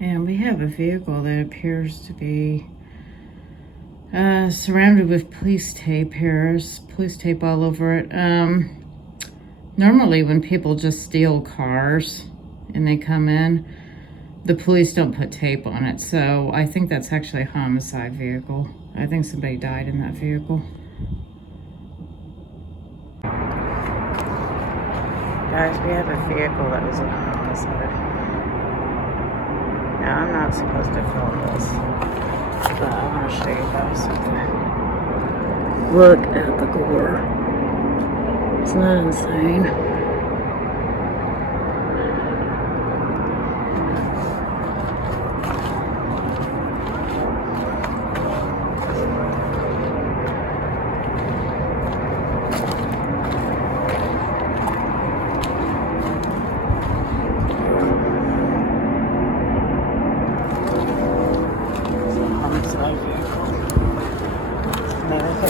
And we have a vehicle that appears to be surrounded with police tape here. There's police tape all over it. Normally when people just steal cars and they come in, the police don't put tape on it. So I think that's actually a homicide vehicle. I think somebody died in that vehicle. Guys, we have a vehicle that was a homicide. Now, I'm not supposed to film this, but I want to show you guys something. Look at the gore. Isn't that insane?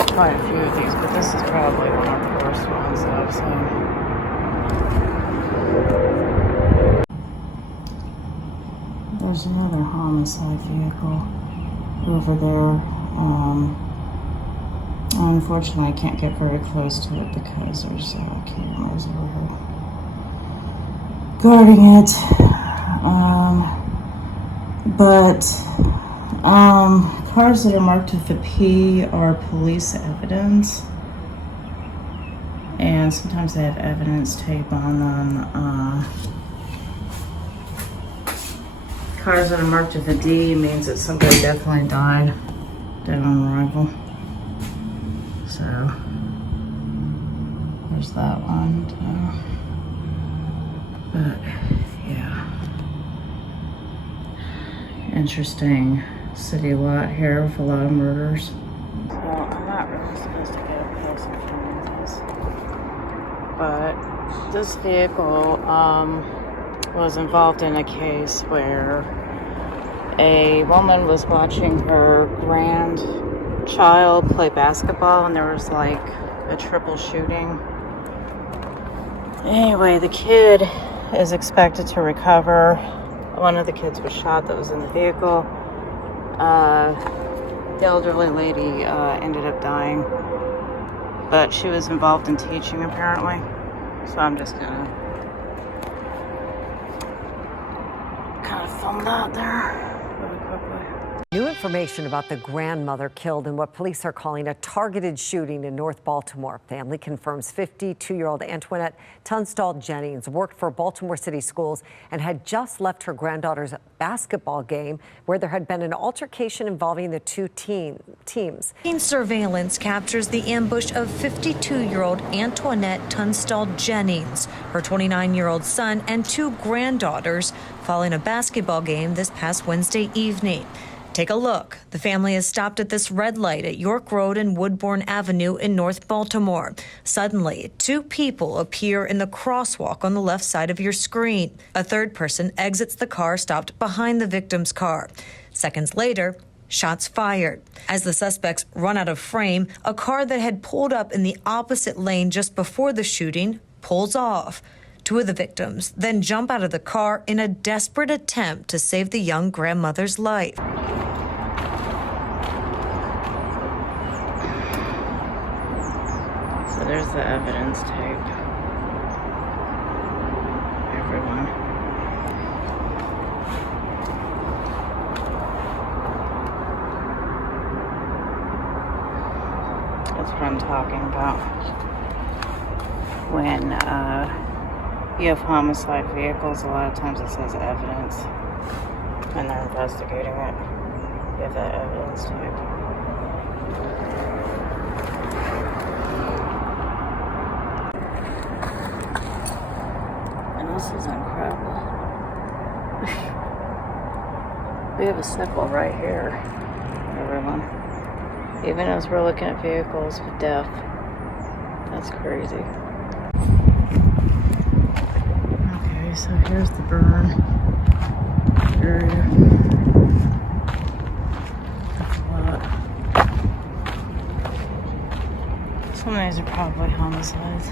Quite a few of these, but this is probably one of the worst ones that I've seen. There's another homicide vehicle over there. Unfortunately, I can't get very close to it because there's cameras over here guarding it. Cars that are marked with the P are police evidence, and sometimes they have evidence tape on them. Cars that are marked with a D means that somebody definitely died dead on arrival. So there's that one. But yeah, interesting city lot here with a lot of murders. So I'm not really supposed to get up close and film this, but this vehicle was involved in a case where a woman was watching her grandchild play basketball, and there was like a triple shooting. Anyway, the kid is expected to recover. One of the kids was shot that was in the vehicle. The elderly lady ended up dying, but she was involved in teaching apparently. So I'm just gonna kind of film that there really quickly. New information about the grandmother killed in what police are calling a targeted shooting in North Baltimore. Family confirms 52-year-old Antoinette Tunstall Jennings worked for Baltimore City Schools and had just left her granddaughter's basketball game where there had been an altercation involving the two teams. Surveillance captures the ambush of 52-year-old Antoinette Tunstall Jennings, her 29-year-old son, and two granddaughters following a basketball game this past Wednesday evening. Take a look. The family is stopped at this red light at York Road and Woodbourne Avenue in North Baltimore. Suddenly, two people appear in the crosswalk on the left side of your screen. A third person exits the car stopped behind the victim's car. Seconds later, shots fired. As the suspects run out of frame, a car that had pulled up in the opposite lane just before the shooting pulls off. Two of the victims then jump out of the car in a desperate attempt to save the young grandmother's life. So there's the evidence tape. Everyone. That's what I'm talking about. When you have homicide vehicles, a lot of times it says evidence when they're investigating it. You have that evidence tape. This is incredible. We have a sickle right here, everyone. Even as we're looking at vehicles with death. That's crazy. Okay, so here's the burn area. That's a lot. Some of these are probably homicides.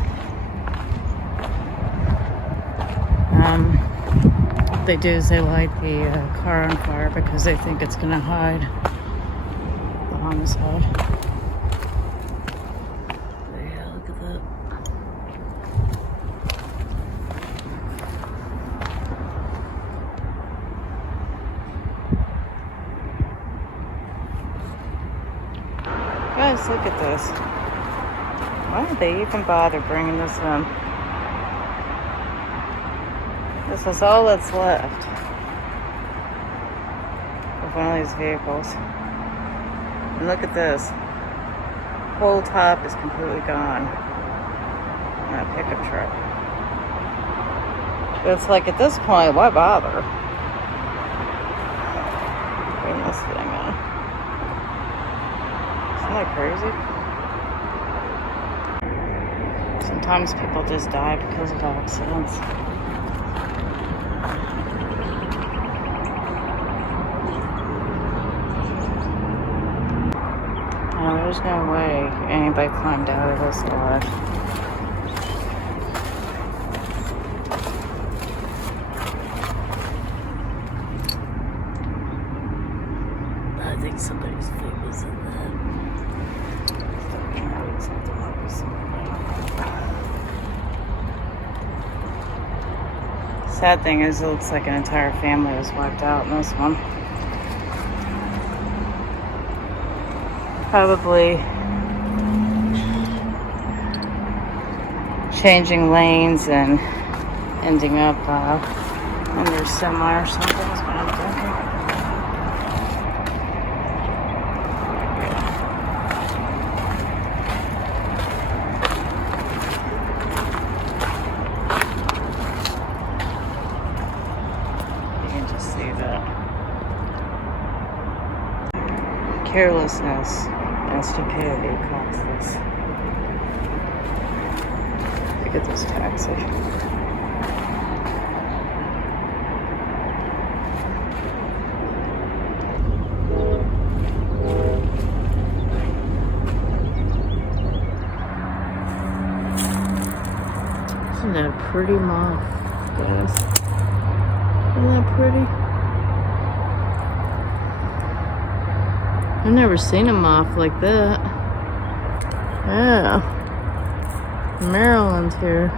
what they do is they light the car on fire because they think it's gonna hide the homicide. But yeah, look at that. Guys, look at this. Why did they even bother bringing this in? This is all that's left of one of these vehicles. And look at this. Whole top is completely gone. That pickup truck. But it's like, at this point, why bother? Bring this thing in. Isn't that crazy? Sometimes people just die because of accidents. There's no way anybody climbed out of this alive. I think somebody's feet was in that. Sad thing is, it looks like an entire family was wiped out in this one. Probably changing lanes and ending up under a semi or something is what I'm thinking. You can just see that. Carelessness and stupidity caused this. Look at this taxi. Isn't that a pretty moth, guys? Isn't that pretty? I've never seen a moth like that. Yeah. Maryland's here.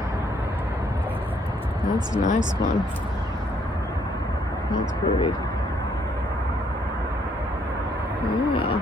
That's a nice one. That's pretty. Yeah.